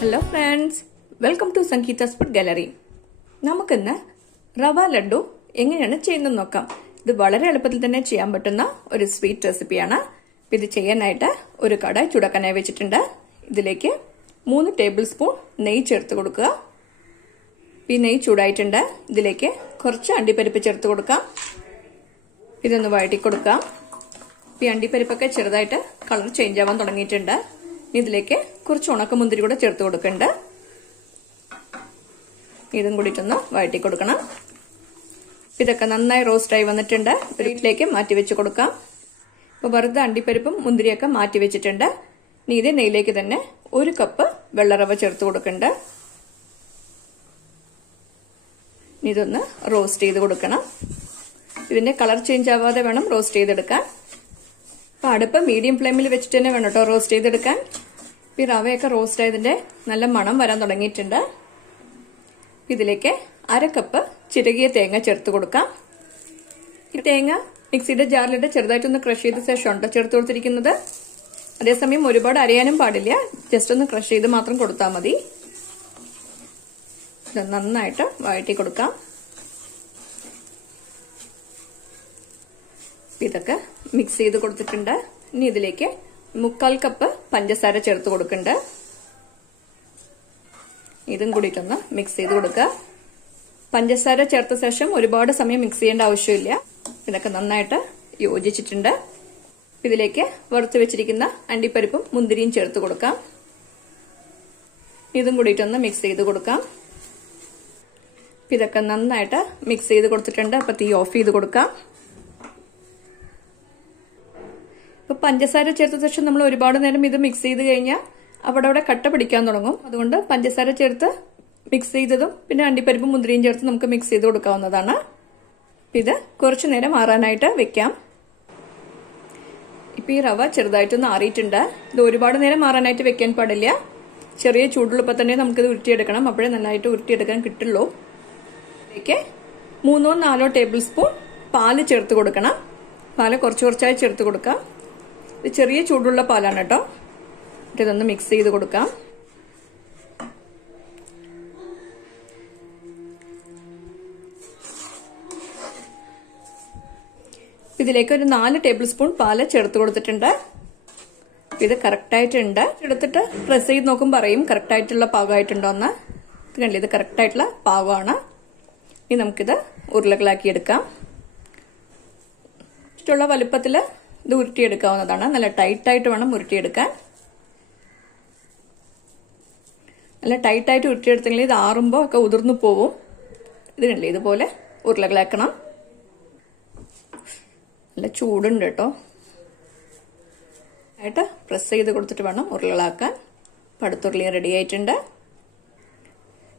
Hello friends, welcome to Sangeeta's Food Gallery. നമുക്കിന്ന് റവ ലഡു എങ്ങനെയാണ് ചെയ്യുന്നത് നോക്കാം. ഇത് വളരെ എളുപ്പത്തിൽ തന്നെ ചെയ്യാൻ പറ്റുന്ന ഒരു സ്വീറ്റ് റെസിപ്പിയാണ്. ഇത് ചെയ്യാനായിട്ട് ഒരു കടായി ചൂടാക്കാനായി വെച്ചിട്ടുണ്ട്. ഇതിലേക്ക് 3 ടേബിൾ സ്പൂൺ നെയ്യ് ചേർത്ത് കൊടുക്കുക. ഈ നെയ്യ് ചൂടായിട്ടുണ്ട്. ഇതിലേക്ക് കുറച്ച് അണ്ടിപ്പരിപ്പ് ചേർത്ത് കൊടുക്കാം. ഇതൊന്ന് വഴറ്റി കൊടുക്കാം. ഈ അണ്ടിപ്പരിപ്പൊക്കെ ചെറുതായിട്ട് കളർ ചേഞ്ച് ആവാൻ തുടങ്ങിയിട്ടുണ്ട്. ഇതിലേക്ക് കുറച്ച് ഉണക്കമുന്തിരി കൂടെ ചേർത്ത് കൊടുക്കുന്നുണ്ട്. ഇതും കൂടിയിട്ടൊന്ന് വഴറ്റി കൊടുക്കണം. ഇതൊക്കെ നന്നായി റോസ്റ്റ് ആയി വന്നിട്ടുണ്ട്. പ്ലേറ്റിലേക്ക് മാറ്റി വെച്ച് കൊടുക്കാം. ഇപ്പൊ വെറുതെ അണ്ടിപ്പരിപ്പും മുന്തിരിയൊക്കെ മാറ്റി വെച്ചിട്ടുണ്ട്. ഇനി ഇതേ നെയ്യിലേക്ക് തന്നെ 1 കപ്പ് വെള്ളറവ ചേർത്ത് കൊടുക്കുന്നുണ്ട്. ഇതൊന്ന് റോസ്റ്റ് ചെയ്ത് കൊടുക്കണം. ഇതിന്റെ കളർ ചേഞ്ച് ആവാതെ വേണം റോസ്റ്റ് ചെയ്തെടുക്കാൻ. അപ്പൊ അടുപ്പ് മീഡിയം ഫ്ലെയിമിൽ വെച്ചിട്ട് തന്നെ വേണം കേട്ടോ റോസ്റ്റ് ചെയ്തെടുക്കാൻ. ഈ റവയൊക്കെ റോസ്റ്റ് ആയതിന്റെ നല്ല മണം വരാൻ തുടങ്ങിയിട്ടുണ്ട്. ഇതിലേക്ക് 1/2 കപ്പ് ചിരകിയ തേങ്ങ ചേർത്ത് കൊടുക്കാം. ഈ തേങ്ങ മിക്സിയുടെ ജാറിലിട്ട് ചെറുതായിട്ടൊന്ന് ക്രഷ് ചെയ്ത ശേഷം ചേർത്ത് കൊടുത്തിരിക്കുന്നത്. അതേസമയം ഒരുപാട് അരയാനും പാടില്ല, ജസ്റ്റ് ഒന്ന് ക്രഷ് ചെയ്ത് മാത്രം കൊടുത്താൽ മതി. ഇത് നന്നായിട്ട് വഴറ്റി കൊടുക്കാം. ഇതൊക്കെ മിക്സ് ചെയ്ത് കൊടുത്തിട്ടുണ്ട്. ഇനി ഇതിലേക്ക് 3/4 കപ്പ് പഞ്ചസാര ചേർത്ത് കൊടുക്കുന്നുണ്ട്. ഇതും കൂടിയിട്ടൊന്ന് മിക്സ് ചെയ്ത് കൊടുക്കുക. പഞ്ചസാര ചേർത്ത ശേഷം ഒരുപാട് സമയം മിക്സ് ചെയ്യേണ്ട ആവശ്യമില്ല. ഇതൊക്കെ നന്നായിട്ട് യോജിച്ചിട്ടുണ്ട്. ഇതിലേക്ക് വറുത്ത് വെച്ചിരിക്കുന്ന അണ്ടിപ്പരിപ്പും മുന്തിരിയും ചേർത്ത് കൊടുക്കാം. ഇതും കൂടിയിട്ടൊന്ന് മിക്സ് ചെയ്ത് കൊടുക്കാം. ഇതൊക്കെ നന്നായിട്ട് മിക്സ് ചെയ്ത് കൊടുത്തിട്ടുണ്ട്. അപ്പൊ തീ ഓഫ് ചെയ്ത് കൊടുക്കാം. ഇപ്പൊ പഞ്ചസാര ചേർത്ത ശേഷം നമ്മൾ ഒരുപാട് നേരം ഇത് മിക്സ് ചെയ്ത് കഴിഞ്ഞാൽ അവിടെ കട്ട പിടിക്കാൻ തുടങ്ങും. അതുകൊണ്ട് പഞ്ചസാര ചേർത്ത് മിക്സ് ചെയ്തതും പിന്നെ അണ്ടിപ്പരിപ്പും മുന്തിരിയും ചേർത്ത് നമുക്ക് മിക്സ് ചെയ്ത് കൊടുക്കാവുന്നതാണ്. ഇത് കുറച്ചു നേരം ആറാനായിട്ട് വെക്കാം. ഇപ്പൊ ഈ റവ ചെറുതായിട്ടൊന്ന് ആറിയിട്ടുണ്ട്. ഇത് ഒരുപാട് നേരം ആറാനായിട്ട് വെക്കാൻ പാടില്ല. ചെറിയ ചൂടുള്ളപ്പോൾ തന്നെ നമുക്കിത് ഉരുട്ടിയെടുക്കണം. അപ്പോഴേ നന്നായിട്ട് ഉരുട്ടിയെടുക്കാൻ കിട്ടുള്ളൂ. ഇതിലേക്ക് 3-4 ടേബിൾ സ്പൂൺ പാല് ചേർത്ത് കൊടുക്കണം. പാല് കുറച്ചായി ചേർത്ത് കൊടുക്കാം. ഇത് ചെറിയ ചൂടുള്ള പാലാണ് കേട്ടോ. ഇതൊന്ന് മിക്സ് ചെയ്ത് കൊടുക്കാം. ഇതിലേക്ക് ഒരു 4 ടേബിൾ സ്പൂൺ പാല് ചേർത്ത് കൊടുത്തിട്ടുണ്ട്. ഇത് കറക്റ്റ് ആയിട്ടുണ്ട്. എടുത്തിട്ട് പ്രസ് ചെയ്ത് നോക്കുമ്പോൾ പറയും കറക്റ്റ് ആയിട്ടുള്ള പാകമായിട്ടുണ്ടോ എന്ന്. ഇത് കണ്ടില്ല, ഇത് കറക്റ്റ് ആയിട്ടുള്ള പാകമാണ്. ഇനി നമുക്കിത് ഉരുളകളാക്കി എടുക്കാം. ഇഷ്ടമുള്ള വലുപ്പത്തിൽ ഇത് ഉരുട്ടിയെടുക്കാവുന്നതാണ്. നല്ല ടൈറ്റായിട്ട് വേണം ഉരുട്ടിയെടുക്കാൻ. നല്ല ടൈറ്റായിട്ട് ഉരുട്ടിയെടുത്തെങ്കിൽ ഇത് ആറുമ്പോൾ ഒക്കെ ഉതിർന്നു പോവും. ഇത് കണ്ടില്ലേ, ഇതുപോലെ ഉരുളകളാക്കണം. നല്ല ചൂടുണ്ട് കേട്ടോ. ആയിട്ട് പ്രസ് ചെയ്ത് കൊടുത്തിട്ട് വേണം ഉരുളകളാക്കാൻ. പടുത്തുരുളിയും റെഡി ആയിട്ടുണ്ട്.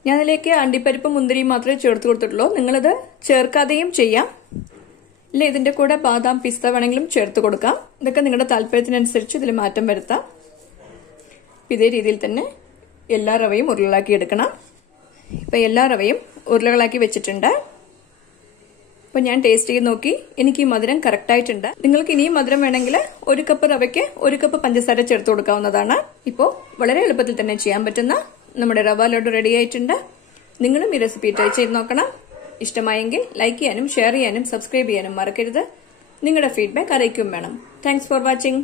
ഞാൻ അതിലേക്ക് അണ്ടിപ്പരിപ്പ് മുന്തിരിയും മാത്രമേ ചേർത്ത് കൊടുത്തിട്ടുള്ളൂ. നിങ്ങളിത് ചേർക്കാതെയും ചെയ്യാം. ഇല്ല, ഇതിന്റെ കൂടെ ബാദാം പിസ്ത വേണമെങ്കിലും ചേർത്ത് കൊടുക്കാം. ഇതൊക്കെ നിങ്ങളുടെ താല്പര്യത്തിനനുസരിച്ച് ഇതിൽ മാറ്റം വരുത്താം. ഇതേ രീതിയിൽ തന്നെ എല്ലാ റവയും ഉരുളകളാക്കി എടുക്കണം. ഇപ്പൊ എല്ലാ റവയും ഉരുളകളാക്കി വെച്ചിട്ടുണ്ട്. അപ്പൊ ഞാൻ ടേസ്റ്റ് ചെയ്ത് നോക്കി. എനിക്ക് ഈ മധുരം കറക്റ്റ് ആയിട്ടുണ്ട്. നിങ്ങൾക്ക് ഇനിയും മധുരം വേണമെങ്കിൽ 1 കപ്പ് റവയ്ക്ക് 1 കപ്പ് പഞ്ചസാര ചേർത്ത് കൊടുക്കാവുന്നതാണ്. ഇപ്പോ വളരെ എളുപ്പത്തിൽ തന്നെ ചെയ്യാൻ പറ്റുന്ന നമ്മുടെ റവ ലഡു റെഡി ആയിട്ടുണ്ട്. നിങ്ങളും ഈ റെസിപ്പി ട്രൈ ചെയ്ത് നോക്കണം. ഇഷ്ടമായെങ്കിൽ ലൈക്ക് ചെയ്യാനും ഷെയർ ചെയ്യാനും സബ്സ്ക്രൈബ് ചെയ്യാനും മറക്കരുത്. നിങ്ങളുടെ ഫീഡ്ബാക്ക് അറിയിക്കും വേണം. Thanks for watching.